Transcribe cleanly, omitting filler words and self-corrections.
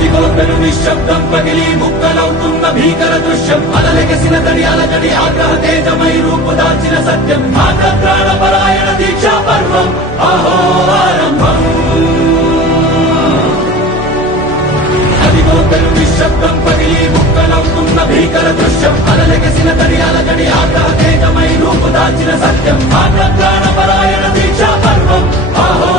అదిగో పెను నిశ్శబ్దం పగిలి ముక్కలవుతున్న భీకర దృశ్యం అలలెగసిన తడి అలజడి ఆగ్రహ తేజమై రూపు దాల్చిన సత్యం ఆగ్రహ పరాయణ దీక్షా పర్వం అహో ఆరంభం అదిగో పెను నిశ్శబ్దం పగిలి ముక్కలవుతున్న భీకర దృశ్యం అలలెగసిన తడి అలజడి ఆగ్రహ తేజమై రూపు దాల్చిన సత్యం ఆగ్రహ పరాయణ దీక్షా పర్వం అహో